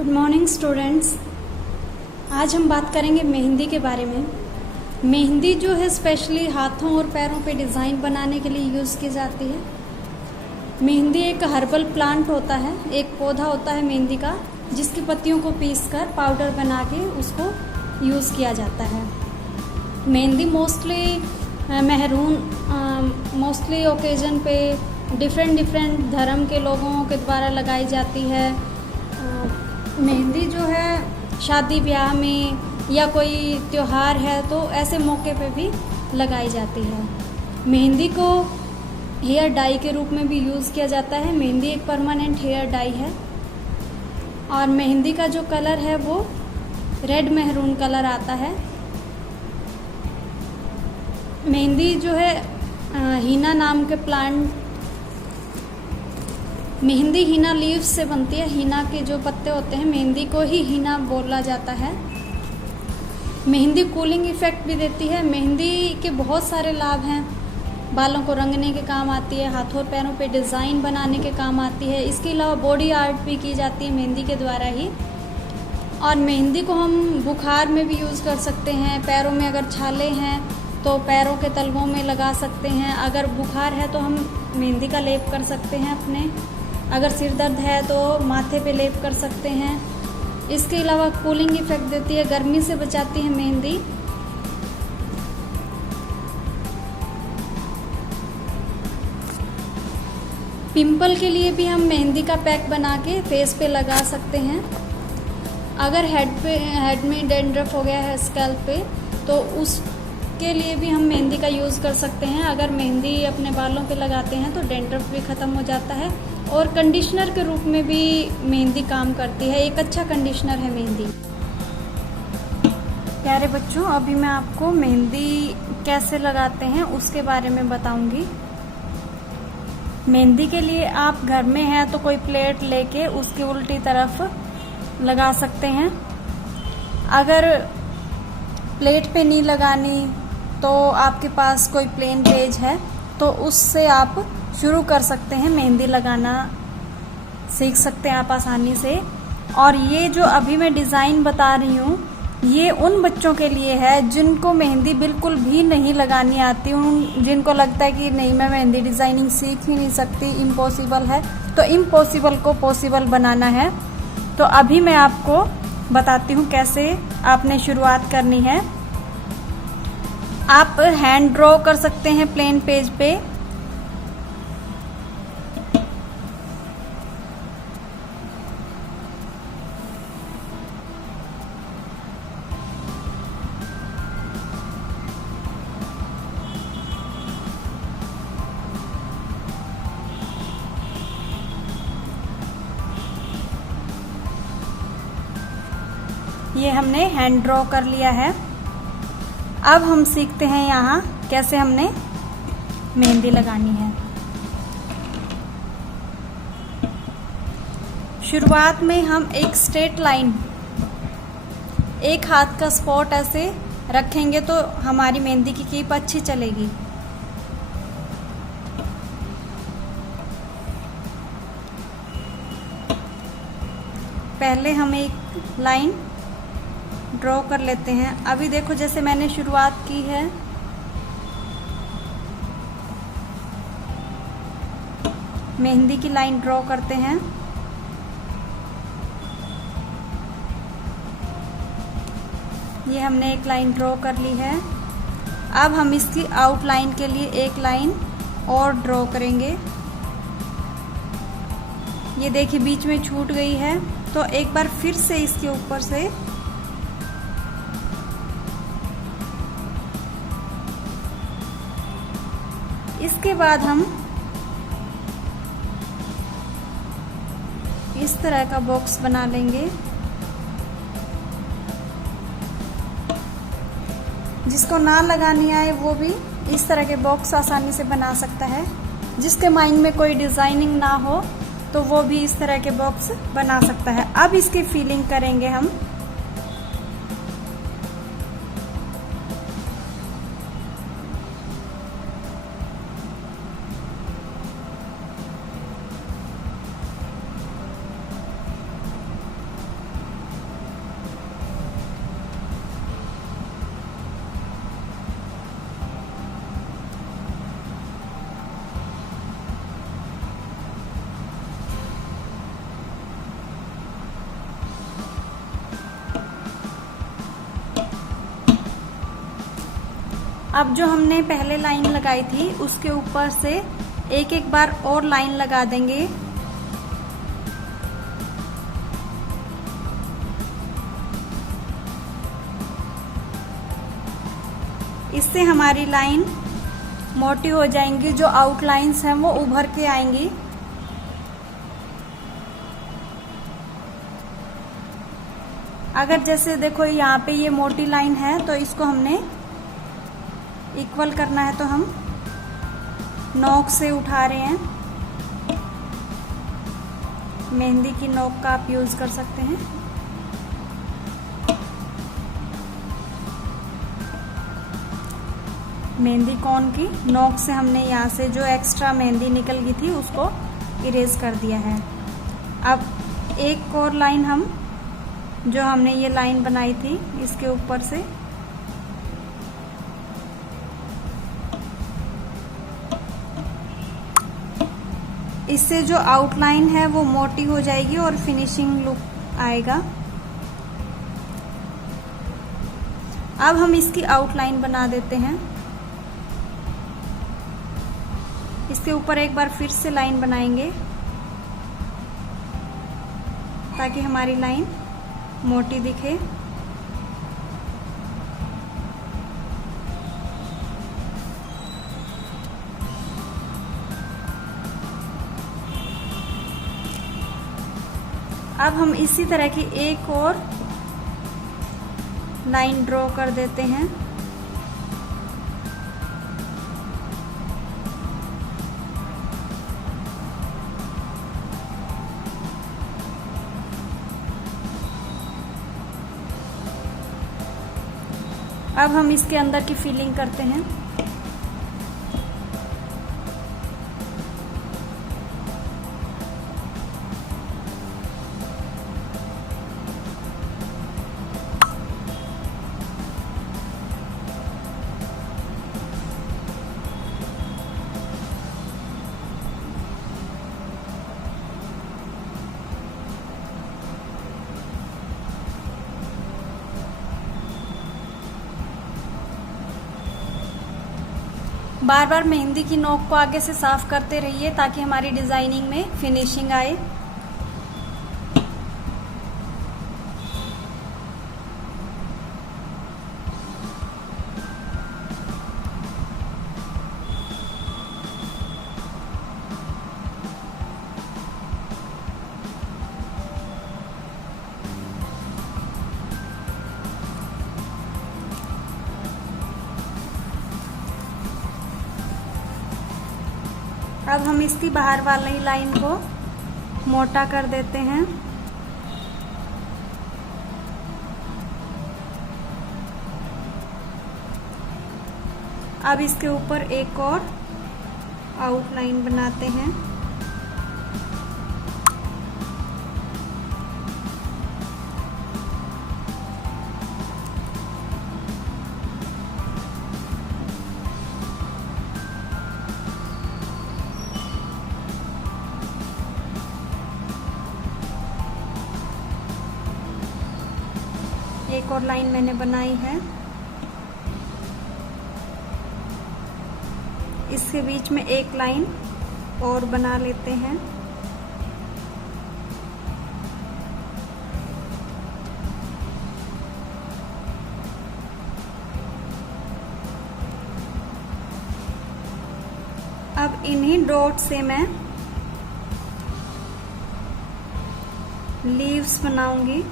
Good morning students. आज हम बात करेंगे मेहंदी के बारे में। मेहंदी जो है स्पेशली हाथों और पैरों पे डिज़ाइन बनाने के लिए यूज़ की जाती है। मेहंदी एक हर्बल प्लांट होता है, एक पौधा होता है मेहंदी का, जिसकी पत्तियों को पीसकर पाउडर बना के उसको यूज़ किया जाता है। मेहंदी मोस्टली ओकेजन पे डिफरेंट धर्म के लोगों के द्वारा लगाई जाती है। मेहंदी जो है शादी ब्याह में या कोई त्योहार है तो ऐसे मौके पे भी लगाई जाती है। मेहंदी को हेयर डाई के रूप में भी यूज़ किया जाता है। मेहंदी एक परमानेंट हेयर डाई है और मेहंदी का जो कलर है वो रेड मेहरून कलर आता है। मेहंदी जो है हीना नाम के प्लांट, मेहंदी हीना लीव्स से बनती है। हीना के जो पत्ते होते हैं, मेहंदी को ही हीना बोला जाता है। मेहंदी कूलिंग इफ़ेक्ट भी देती है। मेहंदी के बहुत सारे लाभ हैं। बालों को रंगने के काम आती है, हाथों और पैरों पे डिज़ाइन बनाने के काम आती है। इसके अलावा बॉडी आर्ट भी की जाती है मेहंदी के द्वारा ही। और मेहंदी को हम बुखार में भी यूज़ कर सकते हैं। पैरों में अगर छाले हैं तो पैरों के तलवों में लगा सकते हैं। अगर बुखार है तो हम मेहंदी का लेप कर सकते हैं अपने। अगर सिर दर्द है तो माथे पे लेप कर सकते हैं। इसके अलावा कूलिंग इफ़ेक्ट देती है, गर्मी से बचाती है मेहंदी। पिंपल के लिए भी हम मेहंदी का पैक बना के फेस पे लगा सकते हैं। अगर हेड में डैंड्रफ हो गया है स्कैल्प पे तो उसके लिए भी हम मेहंदी का यूज़ कर सकते हैं। अगर मेहंदी अपने बालों पे लगाते हैं तो डैंड्रफ भी ख़त्म हो जाता है। और कंडीशनर के रूप में भी मेहंदी काम करती है। एक अच्छा कंडीशनर है मेहंदी। प्यारे बच्चों, अभी मैं आपको मेहंदी कैसे लगाते हैं उसके बारे में बताऊंगी। मेहंदी के लिए आप घर में हैं तो कोई प्लेट लेके उसकी उल्टी तरफ लगा सकते हैं। अगर प्लेट पे नहीं लगानी तो आपके पास कोई प्लेन पेज है तो उससे आप शुरू कर सकते हैं। मेहंदी लगाना सीख सकते हैं आप आसानी से। और ये जो अभी मैं डिज़ाइन बता रही हूँ ये उन बच्चों के लिए है जिनको मेहंदी बिल्कुल भी नहीं लगानी आती, जिनको लगता है कि नहीं, मैं मेहंदी डिज़ाइनिंग सीख ही नहीं सकती, इम्पॉसिबल है। तो इम्पॉसिबल को पॉसिबल बनाना है। तो अभी मैं आपको बताती हूँ कैसे आपने शुरुआत करनी है। आप हैंड ड्रॉ कर सकते हैं प्लेन पेज पे। ये हमने हैंड ड्रॉ कर लिया है। अब हम सीखते हैं यहाँ कैसे हमने मेहंदी लगानी है। शुरुआत में हम एक स्ट्रेट लाइन, एक हाथ का स्पॉट ऐसे रखेंगे तो हमारी मेहंदी की कीप अच्छी चलेगी। पहले हम एक लाइन ड्रॉ कर लेते हैं। अभी देखो जैसे मैंने शुरुआत की है, मेहंदी की लाइन ड्रॉ करते हैं। ये हमने एक लाइन ड्रॉ कर ली है। अब हम इसकी आउटलाइन के लिए एक लाइन और ड्रॉ करेंगे। ये देखिए बीच में छूट गई है तो एक बार फिर से इसके ऊपर से इसके बाद हम इस तरह का बॉक्स बना लेंगे। जिसको ना लगानी आए वो भी इस तरह के बॉक्स आसानी से बना सकता है। जिसके माइंड में कोई डिज़ाइनिंग ना हो तो वो भी इस तरह के बॉक्स बना सकता है। अब इसकी फीलिंग करेंगे हम। अब जो हमने पहले लाइन लगाई थी उसके ऊपर से एक एक बार और लाइन लगा देंगे। इससे हमारी लाइन मोटी हो जाएंगी, जो आउटलाइंस हैं वो उभर के आएंगी। अगर जैसे देखो यहाँ पे ये मोटी लाइन है तो इसको हमने इक्वल करना है, तो हम नोक से उठा रहे हैं। मेहंदी की नोक का आप यूज कर सकते हैं। मेहंदी कोन की नोक से हमने यहाँ से जो एक्स्ट्रा मेहंदी निकल गई थी उसको इरेज कर दिया है। अब एक और लाइन हम जो हमने ये लाइन बनाई थी इसके ऊपर से इससे जो आउटलाइन है वो मोटी हो जाएगी और फिनिशिंग लुक आएगा। अब हम इसकी आउटलाइन बना देते हैं। इसके ऊपर एक बार फिर से लाइन बनाएंगे ताकि हमारी लाइन मोटी दिखे। अब हम इसी तरह की एक और लाइन ड्रॉ कर देते हैं। अब हम इसके अंदर की फिलिंग करते हैं। बार बार मेहंदी की नोक को आगे से साफ करते रहिए ताकि हमारी डिजाइनिंग में फिनिशिंग आए। अब हम इसकी बाहर वाली लाइन को मोटा कर देते हैं। अब इसके ऊपर एक और आउटलाइन बनाते हैं। एक और लाइन मैंने बनाई है। इसके बीच में एक लाइन और बना लेते हैं। अब इन्हीं डॉट से मैं लीव्स बनाऊंगी।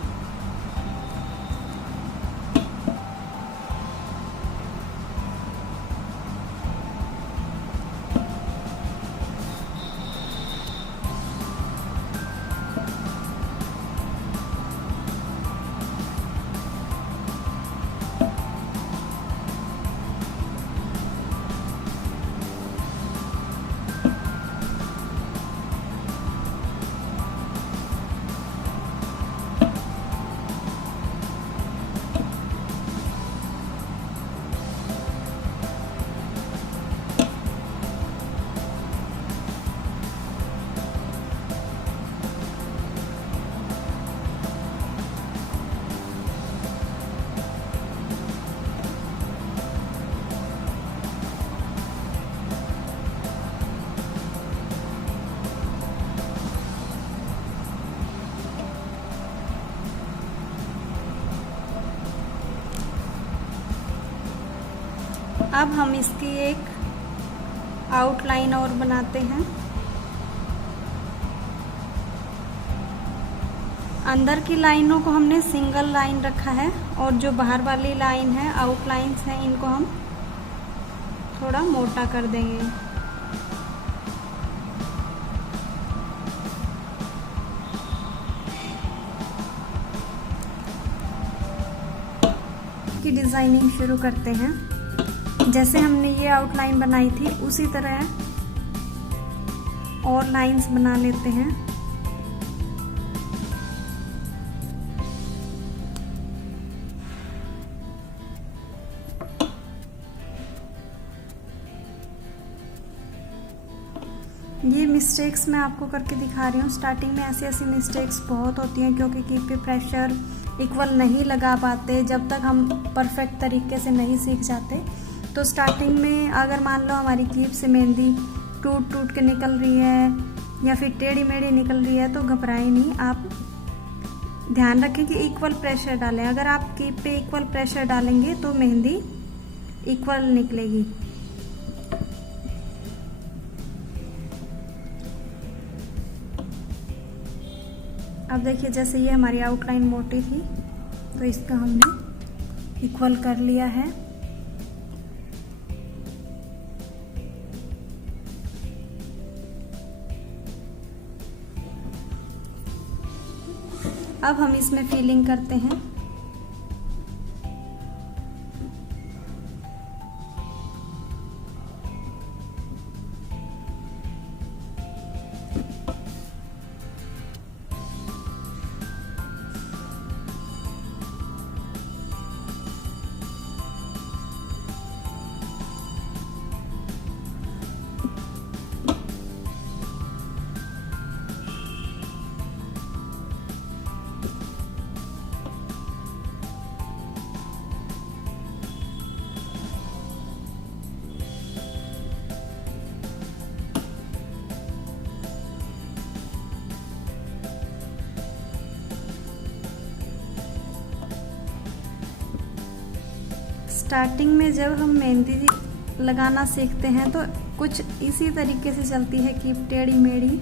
अब हम इसकी एक आउटलाइन और बनाते हैं। अंदर की लाइनों को हमने सिंगल लाइन रखा है और जो बाहर वाली लाइन है, आउटलाइंस हैं, इनको हम थोड़ा मोटा कर देंगे। की डिजाइनिंग शुरू करते हैं। जैसे हमने ये आउटलाइन बनाई थी उसी तरह और लाइंस बना लेते हैं। ये मिस्टेक्स मैं आपको करके दिखा रही हूँ। स्टार्टिंग में ऐसी ऐसी मिस्टेक्स बहुत होती हैं क्योंकि कीप पे प्रेशर इक्वल नहीं लगा पाते जब तक हम परफेक्ट तरीके से नहीं सीख जाते। तो स्टार्टिंग में अगर मान लो हमारी कीप से मेहंदी टूट टूट के निकल रही है या फिर टेढ़ी मेढ़ी निकल रही है तो घबराएं नहीं। आप ध्यान रखें कि इक्वल प्रेशर डालें। अगर आप कीप पे इक्वल प्रेशर डालेंगे तो मेहंदी इक्वल निकलेगी। अब देखिए जैसे ये हमारी आउटलाइन मोटी थी तो इसका हमने इक्वल कर लिया है। अब हम इसमें फिलिंग करते हैं। स्टार्टिंग में जब हम मेहंदी लगाना सीखते हैं तो कुछ इसी तरीके से चलती है कि टेढ़ी मेढ़ी।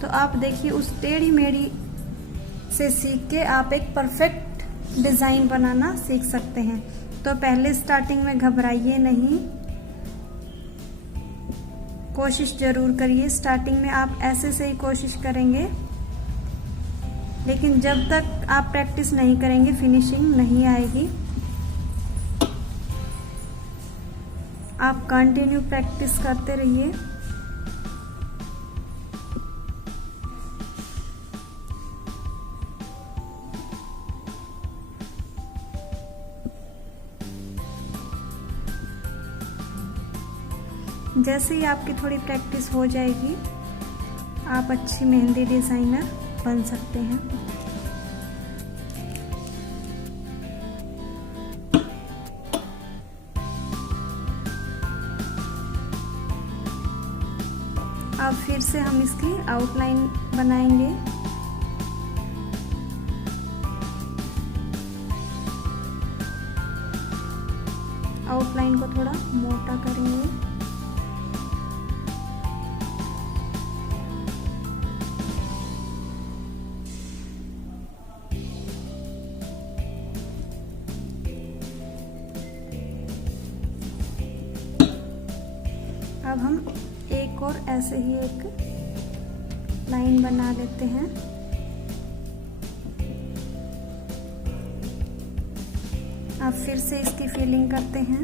तो आप देखिए उस टेढ़ी मेढ़ी से सीख के आप एक परफेक्ट डिज़ाइन बनाना सीख सकते हैं। तो पहले स्टार्टिंग में घबराइए नहीं, कोशिश जरूर करिए। स्टार्टिंग में आप ऐसे से ही कोशिश करेंगे, लेकिन जब तक आप प्रैक्टिस नहीं करेंगे फिनिशिंग नहीं आएगी। आप कंटिन्यू प्रैक्टिस करते रहिए। जैसे ही आपकी थोड़ी प्रैक्टिस हो जाएगी आप अच्छी मेहंदी डिजाइनर बन सकते हैं। अब फिर से हम इसकी आउटलाइन बनाएंगे। आउटलाइन को थोड़ा मोटा करेंगे। अब हम एक और ऐसे ही एक लाइन बना लेते हैं। अब फिर से इसकी फिलिंग करते हैं।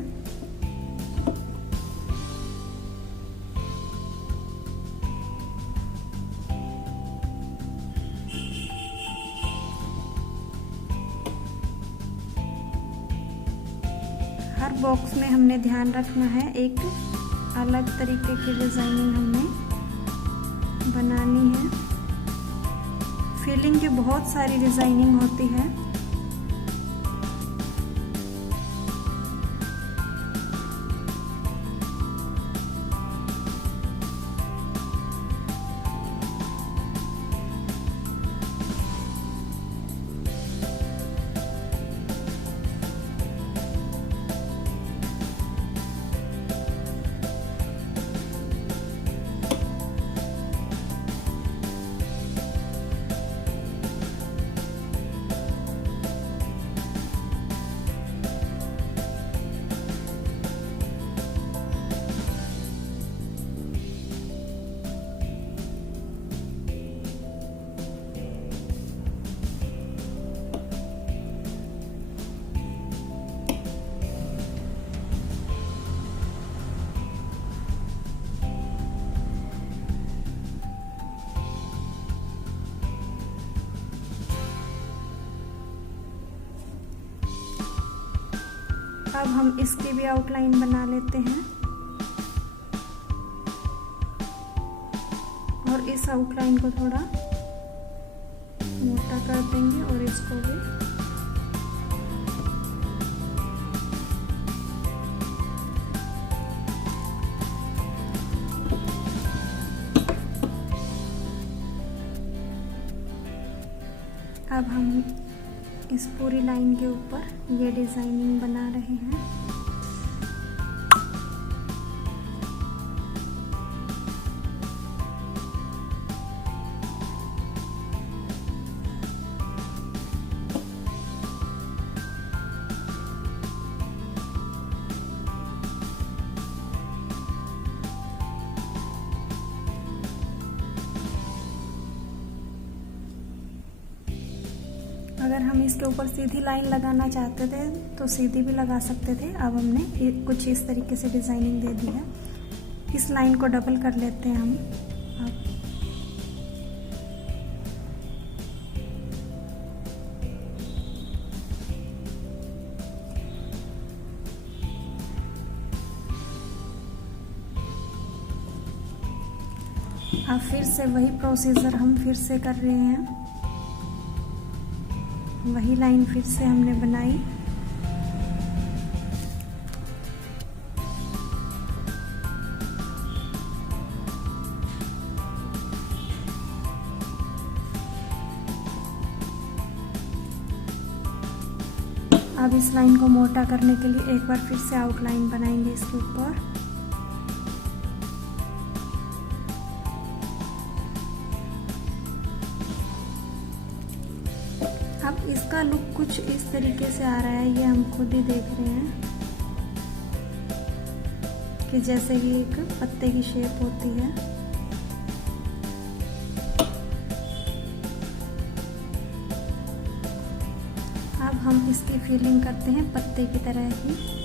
हर बॉक्स में हमने ध्यान रखना है एक अलग तरीके की डिजाइनिंग हमने बनानी है। फिलिंग की बहुत सारी डिजाइनिंग होती है। अब हम इसकी भी आउटलाइन बना लेते हैं और इस आउटलाइन को थोड़ा मोटा कर देंगे और इसको भी। अब हम इस पूरी लाइन के ऊपर ये डिजाइनिंग बना रहे हैं। अगर हम इसके ऊपर सीधी लाइन लगाना चाहते थे तो सीधी भी लगा सकते थे। अब हमने कुछ इस तरीके से डिजाइनिंग दे दी है। इस लाइन को डबल कर लेते हैं हम। अब फिर से वही प्रोसीजर हम फिर से कर रहे हैं। वही लाइन फिर से हमने बनाई। अब इस लाइन को मोटा करने के लिए एक बार फिर से आउटलाइन बनाएंगे इसके ऊपर। अब इसका लुक कुछ इस तरीके से आ रहा है, ये हम खुद ही देख रहे हैं कि जैसे कि एक पत्ते की शेप होती है। अब हम इसकी फीलिंग करते हैं पत्ते की तरह ही।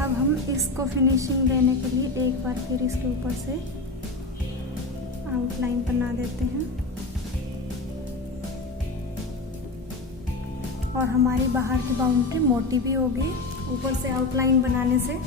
अब हम इसको फिनिशिंग देने के लिए एक बार फिर इसके ऊपर से आउटलाइन बना देते हैं और हमारी बाहर की बाउंड्री मोटी भी होगी ऊपर से आउटलाइन बनाने से।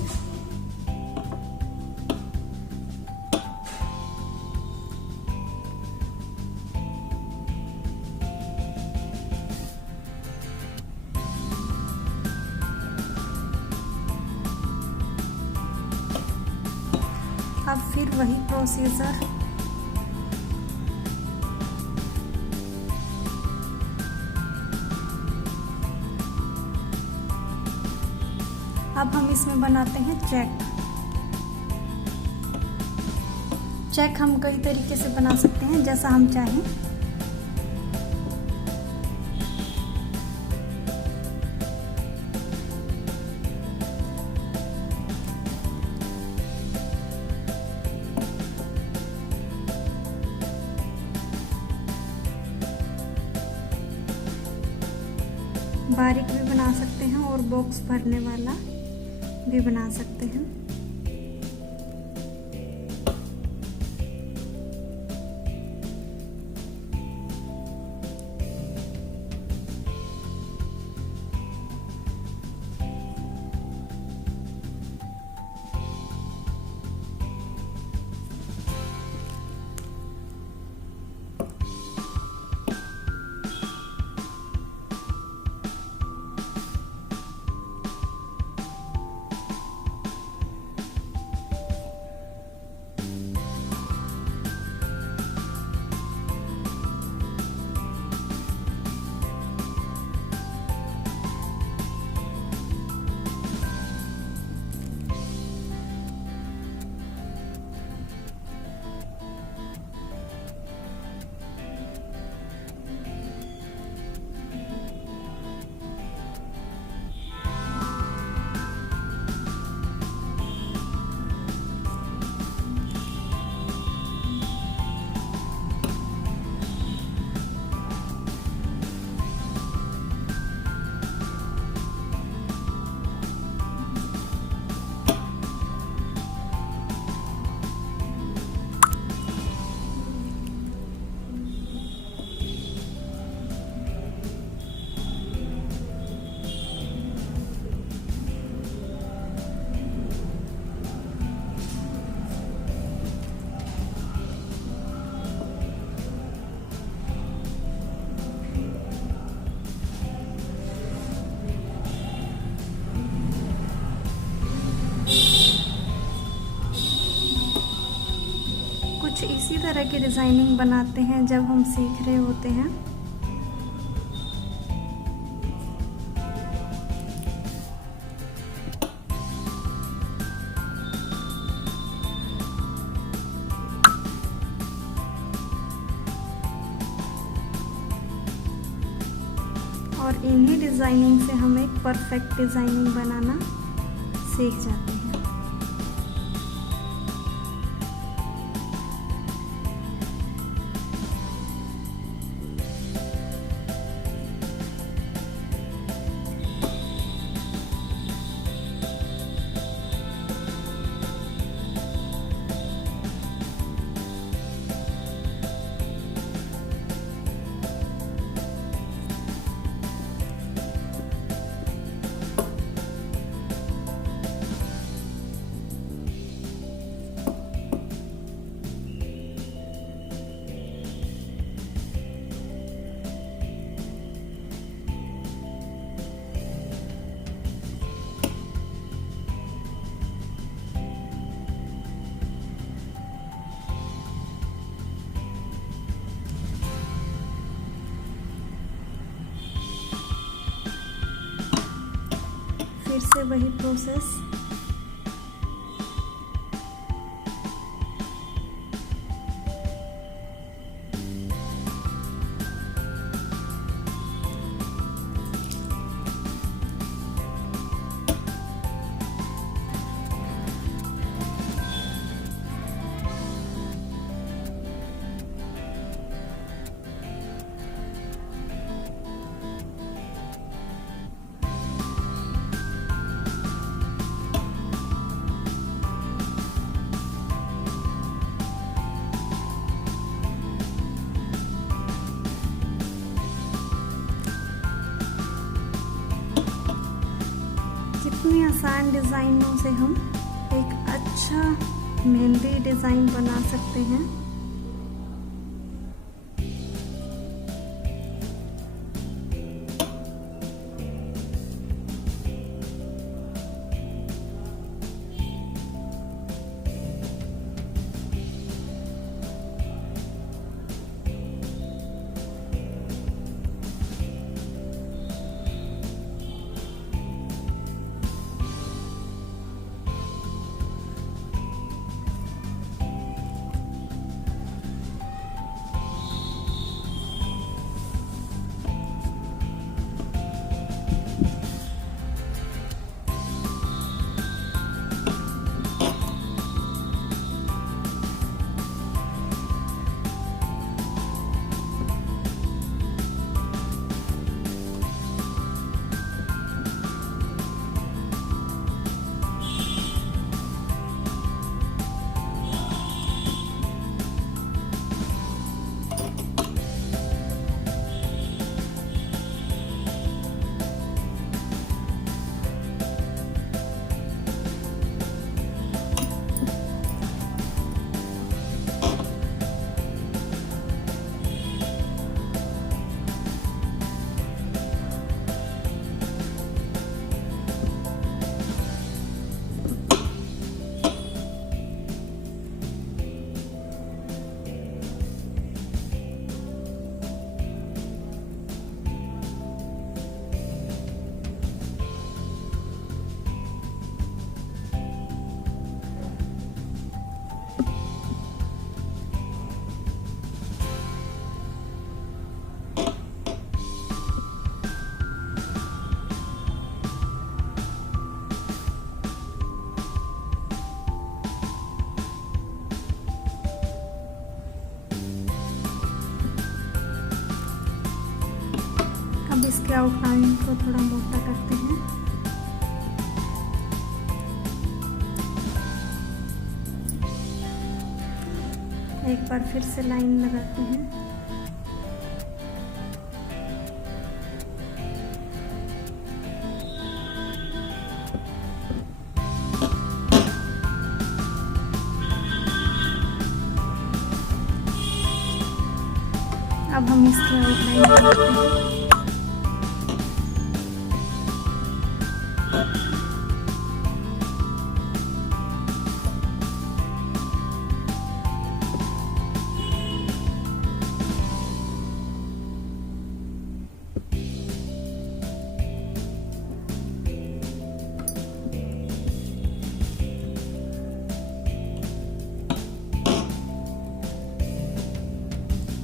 अब फिर वही प्रोसीजर अब हम इसमें बनाते हैं चेक। चेक हम कई तरीके से बना सकते हैं जैसा हम चाहें। बारीक भी बना सकते हैं और बॉक्स भरने वाला भी बना सकते हैं। कुछ इसी तरह की डिज़ाइनिंग बनाते हैं जब हम सीख रहे होते हैं। और इन्हीं डिज़ाइनिंग से हम एक परफेक्ट डिज़ाइनिंग बनाना सीख जाते हैं। फिर से वही प्रोसेस। कितनी आसान डिज़ाइनों से हम एक अच्छा मेहंदी डिज़ाइन बना सकते हैं। इसके आउटलाइन को थोड़ा मोटा करते हैं। एक बार फिर से लाइन लगाते हैं। अब हम इसकी आउटलाइन बनाते हैं।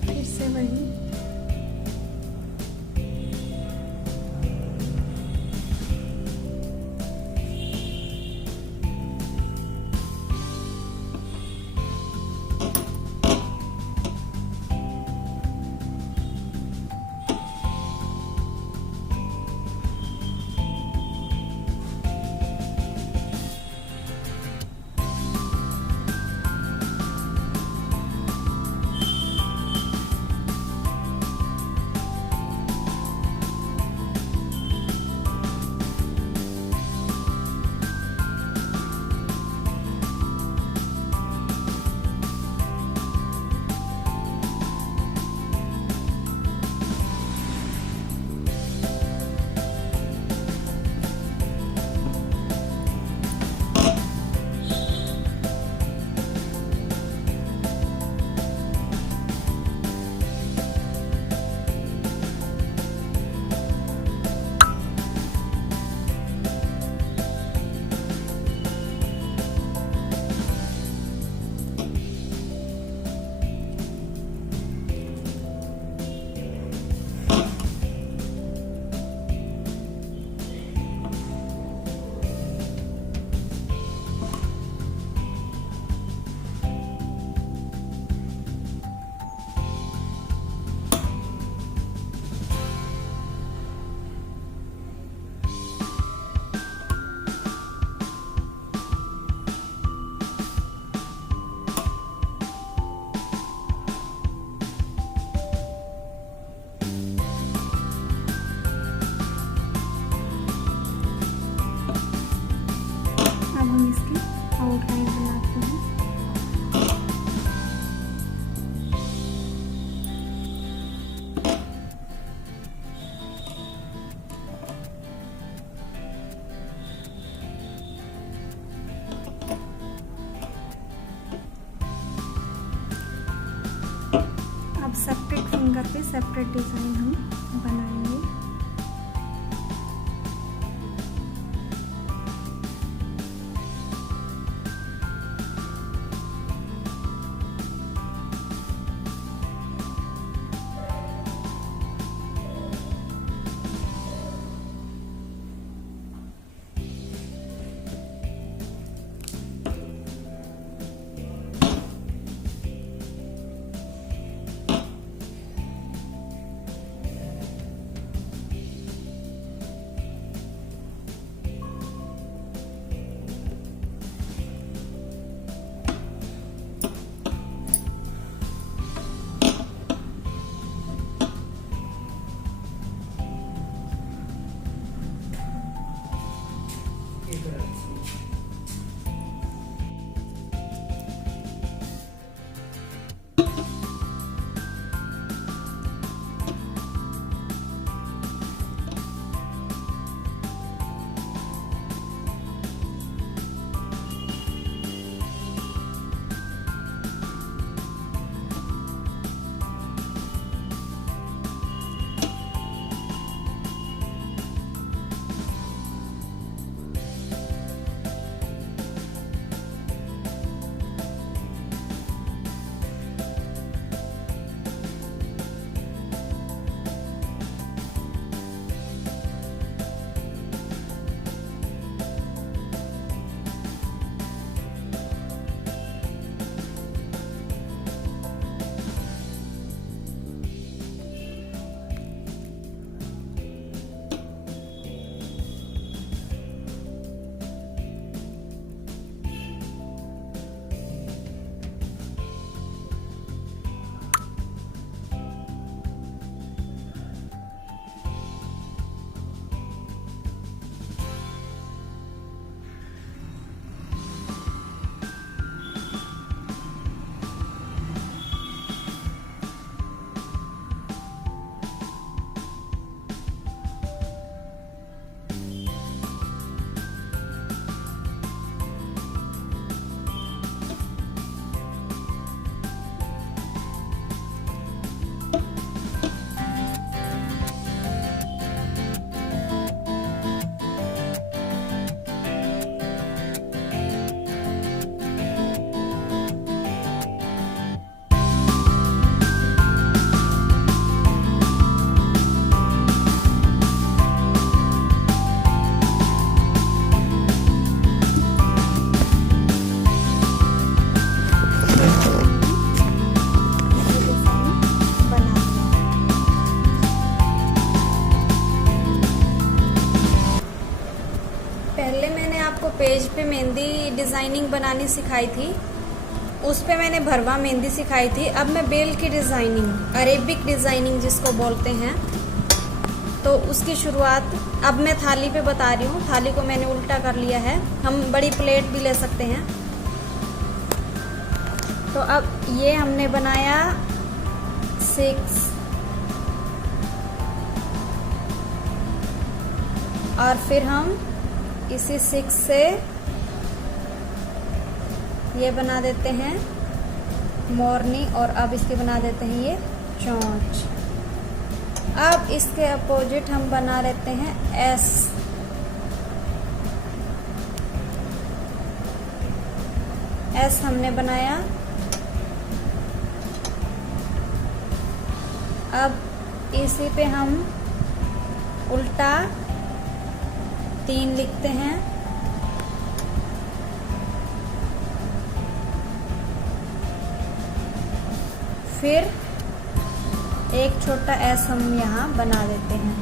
फिर से वही आउटलाइन बनाते हैं। अब सेपरेट फिंगर पे सेपरेट डिजाइन हम बनाएंगे। आपको पेज पे मेहंदी डिज़ाइनिंग बनानी सिखाई थी, उस पे मैंने भरवा मेहंदी सिखाई थी। अब मैं बेल की डिज़ाइनिंग, अरेबिक डिज़ाइनिंग जिसको बोलते हैं, तो उसकी शुरुआत अब मैं थाली पे बता रही हूँ। थाली को मैंने उल्टा कर लिया है, हम बड़ी प्लेट भी ले सकते हैं। तो अब ये हमने बनाया 6 और फिर हम इसी 6 से ये बना देते हैं मोरनी, और अब इसके बना देते हैं ये चोंच। अब इसके अपोजिट हम बना लेते हैं एस। एस हमने बनाया। अब इसी पे हम उल्टा 3 लिखते हैं। फिर एक छोटा एस हम यहाँ बना देते हैं।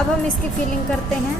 अब हम इसकी फिलिंग करते हैं।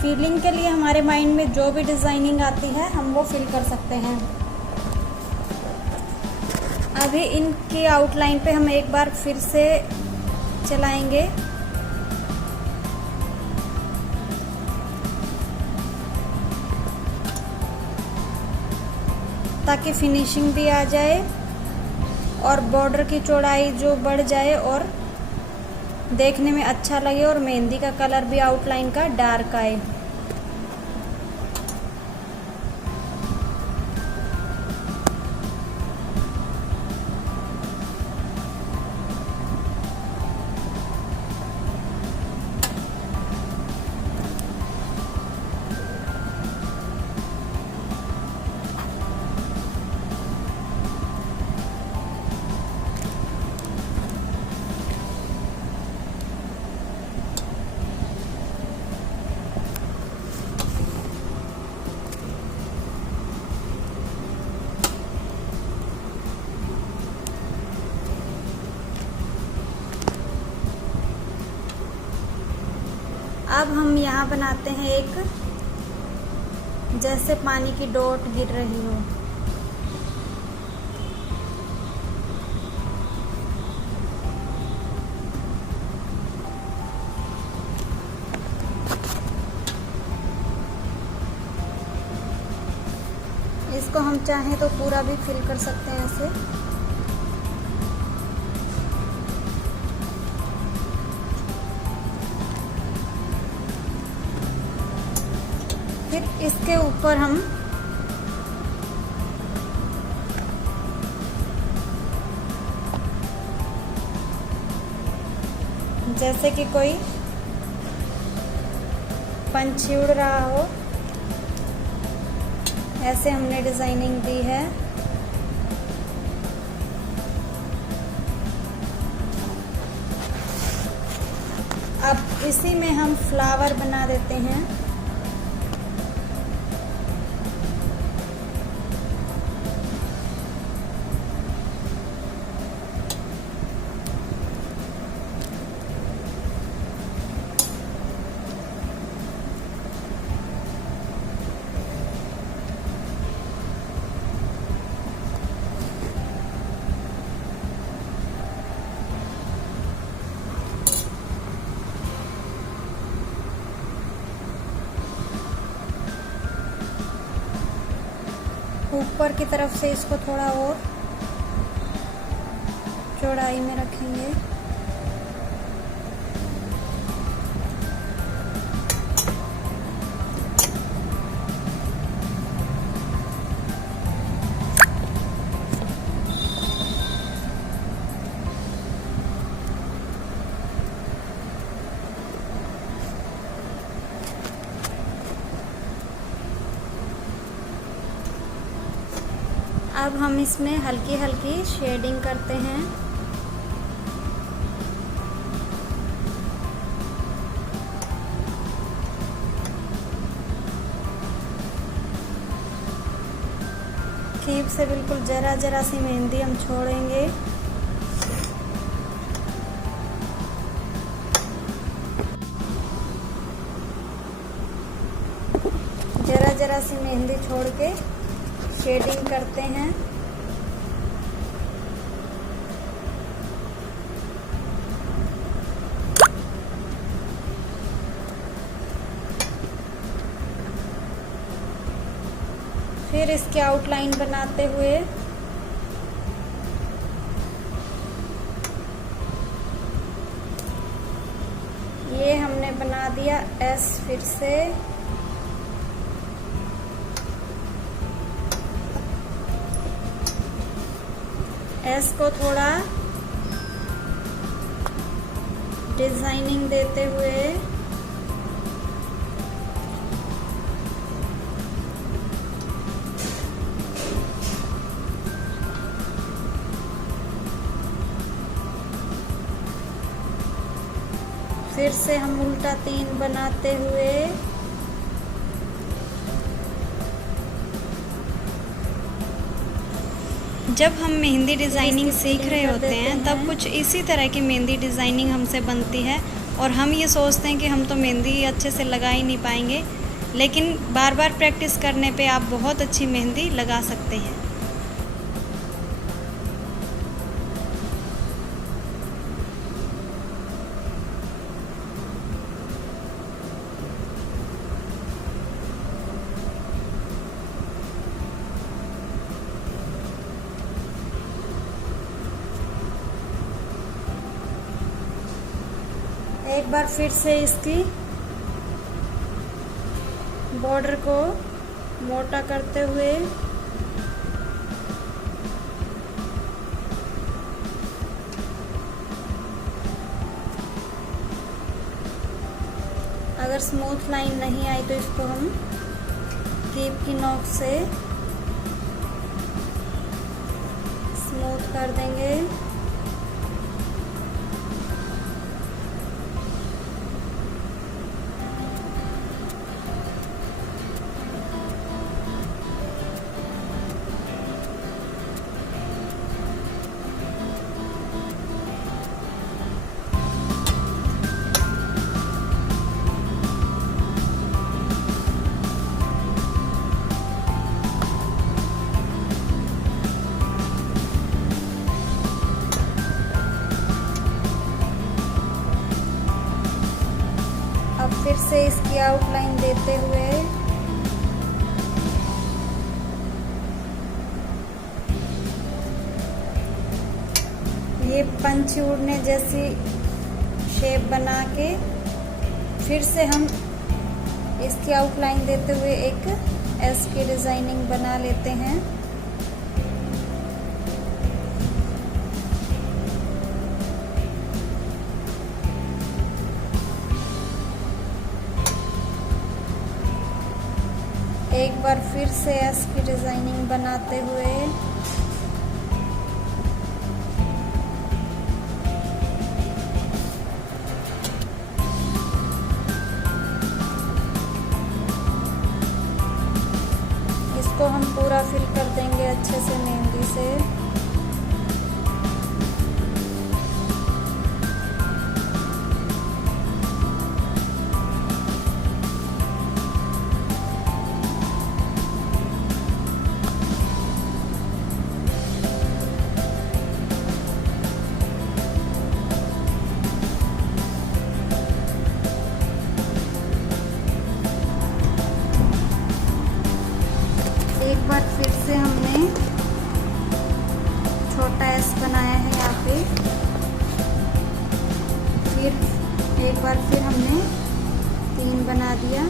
फिलिंग के लिए हमारे माइंड में जो भी डिज़ाइनिंग आती है हम वो फिल कर सकते हैं। अभी इनकी आउटलाइन पे हम एक बार फिर से चलाएंगे। ताकि फिनिशिंग भी आ जाए और बॉर्डर की चौड़ाई जो बढ़ जाए और देखने में अच्छा लगे और मेहंदी का कलर भी आउटलाइन का डार्क आए। अब हम यहाँ बनाते हैं एक, जैसे पानी की डॉट गिर रही हो। इसको हम चाहें तो पूरा भी फिल कर सकते हैं ऐसे। फिर इसके ऊपर हम जैसे कि कोई पंछी उड़ रहा हो, ऐसे हमने डिजाइनिंग दी है। अब इसी में हम फ्लावर बना देते हैं। ऊपर की तरफ से इसको थोड़ा और चौड़ाई में रखेंगे। अब हम इसमें हल्की हल्की शेडिंग करते हैं। खीब से बिल्कुल जरा जरा सी मेहंदी हम छोड़ेंगे। जरा जरा सी मेहंदी छोड़ के शेडिंग करते हैं। फिर इसके आउटलाइन बनाते हुए ये हमने बना दिया एस। फिर से एस को थोड़ा डिजाइनिंग देते हुए फिर से हम उल्टा 3 बनाते हुए जब हम मेहंदी डिज़ाइनिंग सीख रहे होते हैं तब कुछ इसी तरह की मेहंदी डिज़ाइनिंग हमसे बनती है और हम ये सोचते हैं कि हम तो मेहंदी अच्छे से लगा ही नहीं पाएंगे, लेकिन बार बार प्रैक्टिस करने पे आप बहुत अच्छी मेहंदी लगा सकते हैं। एक बार फिर से इसकी बॉर्डर को मोटा करते हुए अगर स्मूथ लाइन नहीं आई तो इसको हम कीप की नोक से स्मूथ कर देंगे। अब फिर से इसकी आउटलाइन देते हुए ये पंछी उड़ने जैसी शेप बना के फिर से हम इसकी आउटलाइन देते हुए एक एस की डिजाइनिंग बना लेते हैं। एक बार फिर से एस की डिजाइनिंग बनाते हुए इसको हम पूरा फिल कर देंगे अच्छे से मेहंदी से। एक बार फिर से हम फिर एक बार फिर हमने 3 बना दिया।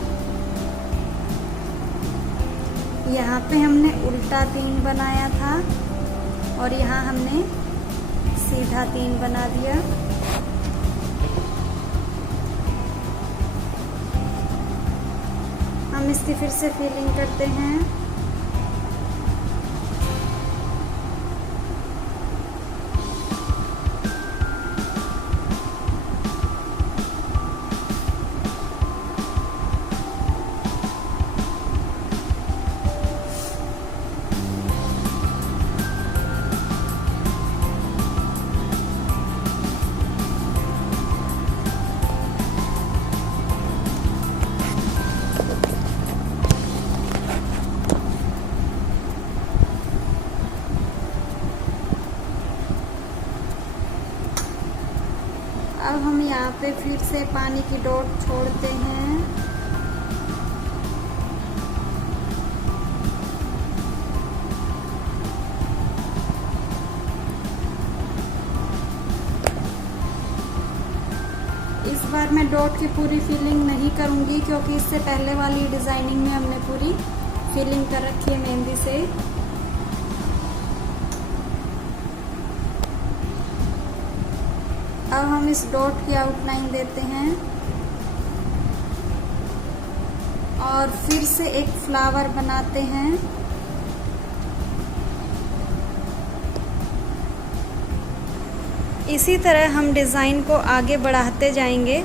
यहाँ पे हमने उल्टा 3 बनाया था और यहाँ हमने सीधा 3 बना दिया। हम इसकी फिर से फिलिंग करते हैं। अब हम यहाँ पे फिर से पानी की डॉट छोड़ते हैं। इस बार मैं डॉट की पूरी फिलिंग नहीं करूँगी क्योंकि इससे पहले वाली डिज़ाइनिंग में हमने पूरी फिलिंग कर रखी है मेहंदी से। अब हम इस डॉट की आउटलाइन देते हैं और फिर से एक फ्लावर बनाते हैं। इसी तरह हम डिज़ाइन को आगे बढ़ाते जाएंगे।